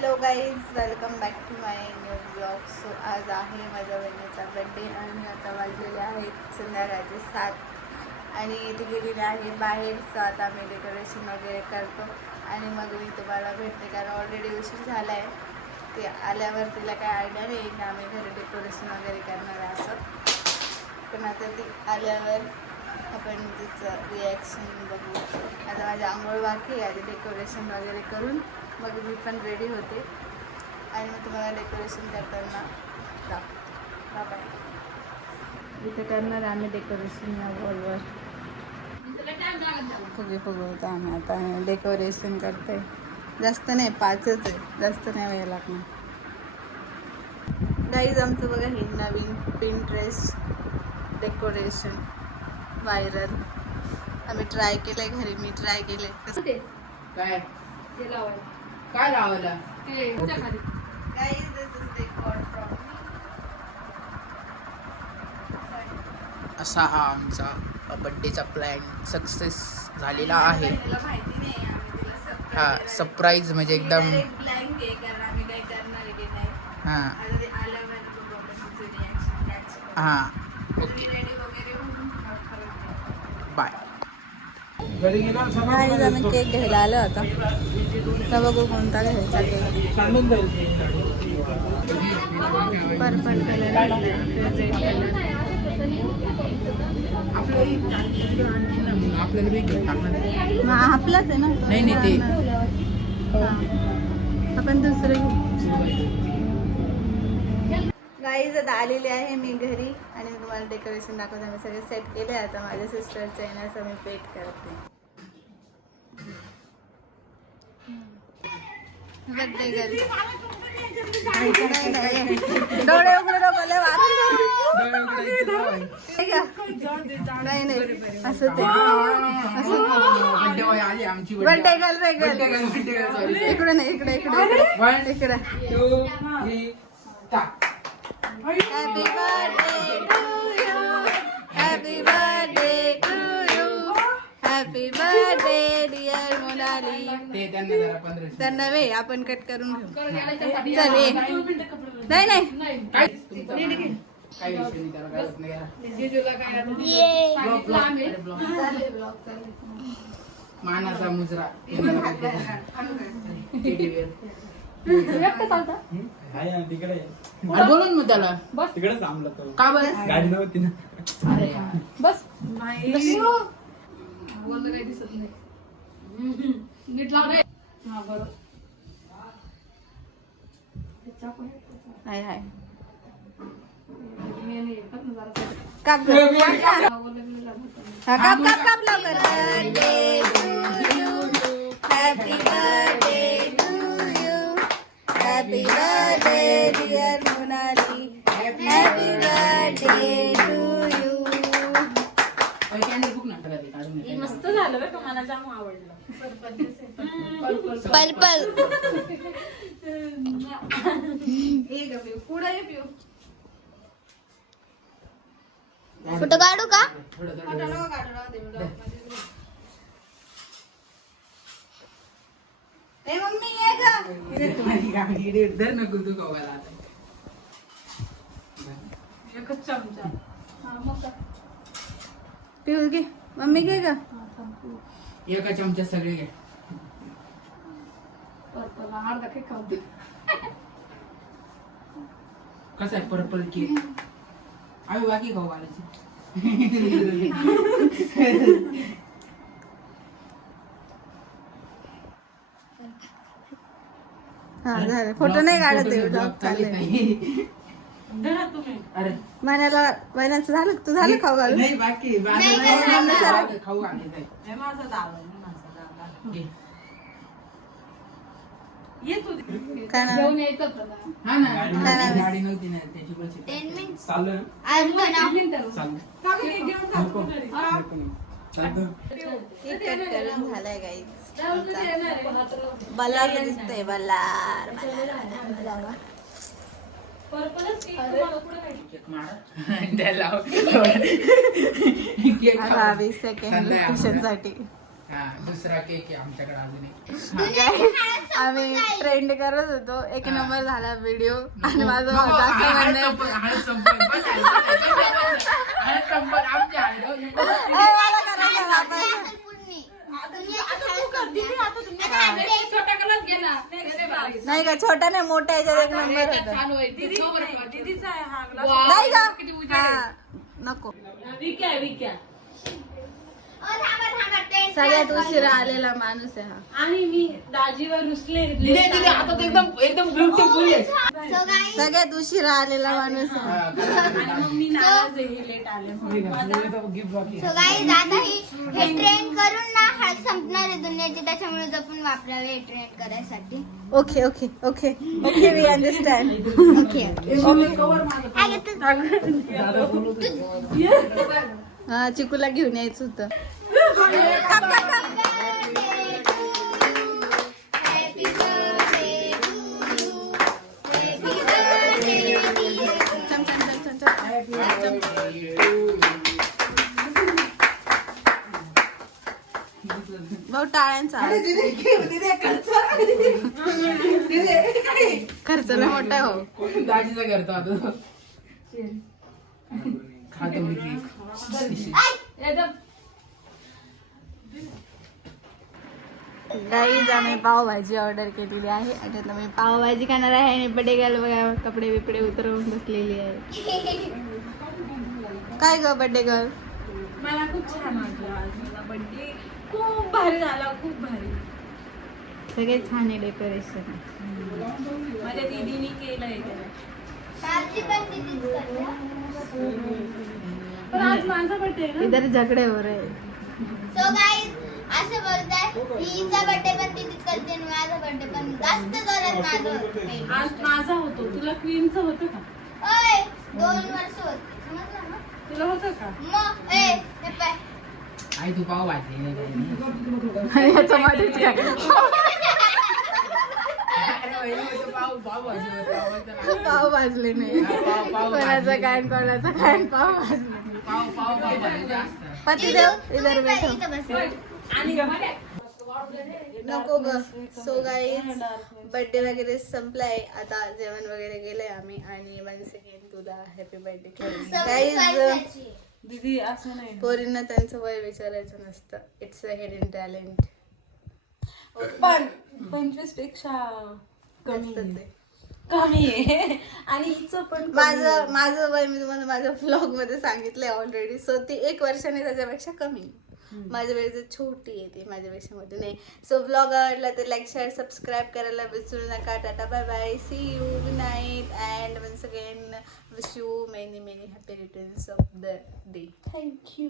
Hello guys, welcome back to my new blog. So आज आहे माझ्या बहिणीचा बड्डे आणि आता वाजलेले आहेत संध्याकाळचे 7 आणि इथे गेलेले आहे बाहेर. सो आता आम्ही डेकोरेशन वगैरे करतो आणि मग मी तुम्हाला भेटते, कारण ऑलरेडी उशीर झाला आहे. ते आल्यावर तिला काय आयडिया नाही की आम्ही घरी डेकोरेशन वगैरे करणार आहे असं, पण आता ती आल्यावर आपण तिचं रिॲक्शन बघू. आता माझी आंघोळ बाकी आहे, आधी डेकोरेशन वगैरे करून मग मी पण रेडी होते आणि मग तुम्हाला डेकोरेशन करताना दाखवते. इथे करणार आम्ही डेकोरेशन या वॉलवर. फुगवतो आम्ही आता. डेकोरेशन करतोय, जास्त नाही, 5च आहे, जास्त नाही वेळ लागणार. गाईज आमचं बघा हे नवीन पिंटरेस्ट डेकोरेशन व्हायरल आम्ही ट्राय केलंय घरी. मी ट्राय केलंय. कसं ते काय काय लावायला guys this is decor from असा हा आमचा बर्थडेचा प्लॅन सक्सेस झालेला आहे. माहिती नाही, आम्ही तिला हा सरप्राईज म्हणजे एकदम ब्लँक आहे, कारण आम्ही काय करणार आहे की नाही. हा आता ते आल्यावर बघू आपण तुमचं रिॲक्शन काय. हा ओके रेडी वगैरे होऊन बाय. गाईज आम्ही केक घ्यायला आलो आता, तर बघू कोणता घ्यायचा केक. पर्पल कलर, आपलाच आहे ना. नाही ते आपण दुसरे गाईज आता आलेली आहे मी घरी आणि मी तुम्हाला डेकोरेशन दाखवते. मी सगळे सेट केले. आता माझ्या सिस्टरच्या येण्याचं मी वेट करते. बर्थडे गर्ल डोळे उघडे नको, लय नाही नाही असं ते बर्थडे गर्ल रे गर्ल. इकडे नाही, इकडे इकडे इकडे. Happy birthday to you, happy birthday to you, happy birthday dear Monali. त्यांना वे आपण कट करून घेऊ. चल ये. नाही नाही मानाचा मुजरा बोलून मग त्याला तिकडे थांबलं तो. का बरं गाडी नव्हती ना. अरे यार. बस बोललं काही दिसत नाही. नीट लाव रे. हा बरोबर. हाय हाय काप काप काप काप काप लवकर. Birthday to you, happy birthday to you, happy birthday dear Monali, happy birthday to you. मस्त झालं बरं का, मला जाम आवडलं. पल पुढे पिऊ. फोटो काढू का? मम्मी ये ग. एकच चमचा. हा मग काय? पिऊ घे, मम्मी घे ग. एका चमचा सगळे घे. पर्पल अर्धा केक खाऊ. कसा आहे पर्पल केक? आम्ही बाकी खाऊ घालायची. हा झालं. फोटो नाही काढत आहे, ब्लॉग चालले. धरा तुम्ही. अरे महिन्याचं झालं. तू झालं खाऊ घालून? नाही बाकी खाऊ घालायचं. हे माझा दावा आहे, माझा दावा. घे. ये तू. काय नाव? जेवण यायचं होतं ना. हा ना काय गाडी नव्हती ना त्याची पैसे. चालू चालू. काका केक घेऊन जा तू घरी. हा. केक कट करून झालाय गाईज. जाऊन कधी येणार आहे? बल्लार दिसतोय, बल्लार. पर्पलच केक तुम्हाला कुठे भेटेल? केक मारा. त्याला केक खाऊ. 20 सेकंड लोकेशन साठी. हा दुसरा केक आहे आमच्याकडे अजून एक. आम्ही ट्रेंड करत होतो, एक नंबर झाला व्हिडिओ. आणि माझं नको, असं हळद म्हणणं संपत, हळद संपत. बस, हळद संपत, आमची हळद. मला करायचं आपण. छोटा कलर घे ना. नाही का, छोटा नाही मोठा याच्यात एक नंबर होता. छान होईल. नाही का हा नको. विक्या सगळ्यात उशिरा आलेला माणूस आहे हा. आणि मी दाजीवर रुसले. दिदी, दिदी, आता तर एकदम ब्युटिफुल आहे. सगळ्यात उशिरा आलेला माणूस आहे. आणि मग मी नाराज आहे हे लेट आले गिफ्ट बाकी सो गाईज आता हे ट्रेंड करून ना हळद संपणार आहे दुनियाची, त्याच्यामुळे जपून वापरावे हे ट्रेंड करायसाठी. Okay okay okay okay we understand. Okay हा चिकूला घेऊन यायचं होतं. चम, चम, चम, चम, चम. भाऊ टाळ्यांचा आवाज. खर्च लय मोठा आहे हो. दाजीचा करतो आता. खातो मी केक. गाईज आम्ही पावभाजी ऑर्डर केलेली आहे आणि आता मी पावभाजी खाणार आहे आणि बडे गर्ल बघा कपडे बिपडे उतरवून बसलेली आहे. काय ग बड्डे गर्ल? मला खूप छान वाटलं आज. मला बर्थडे खूप भारी झाला, खूप भारी. सगळे छान आहे डेकोरेशन. माझ्या दीदीने केलंय त्याला. पण आज माझा बर्थडे ना. इधर झगडे हो रहे. सो गाईज असं बोलताय हिचा बर्थडे पण तिथेच करते आणि माझा बर्थडे पण जास्त जोरात माझं होतं. आज माझा होतो. तुला क्वीनचं होतं का? ओय 2 वर्ष होत समजलं ना तुला होतं का? मग हे पाय आई तू पाव भाजली नाही काही. याच्या मध्येच काय पाव भाजी होता. पाव भाजले नाही. कोणाचं काय कोणाचं काय पाव भाजले. पाव भाजी असतं. पतिदेव इधर बैठो. इथं बस. आणि नको ग. सो गाईज बर्थडे वगैरे संपलाय, आता जेवण वगैरे गेलंय आम्ही आणि वन्स अगेन तुला हॅपी बर्थडे. गाईज दीदी असं नाही. पोरींना त्यांचं वय विचारायचं नसतं. It's a hidden talent. पण 25 पेक्षा कमी आहे आणि हिचं पण माझं वय मी तुम्हाला माझ्या व्लॉग मध्ये सांगितलंय ऑलरेडी. सो ती 1 वर्षाने त्याच्यापेक्षा कमी. माझ्या वेळेचं छोटी आहे ती, माझ्यापेक्षा मोठी नाही. सो व्लॉग आवडला तर लाईक शेअर सबस्क्राईब करायला विसरू नका. Tata bye bye, see you, good night and once again wish you many many happy returns of the day. Thank you.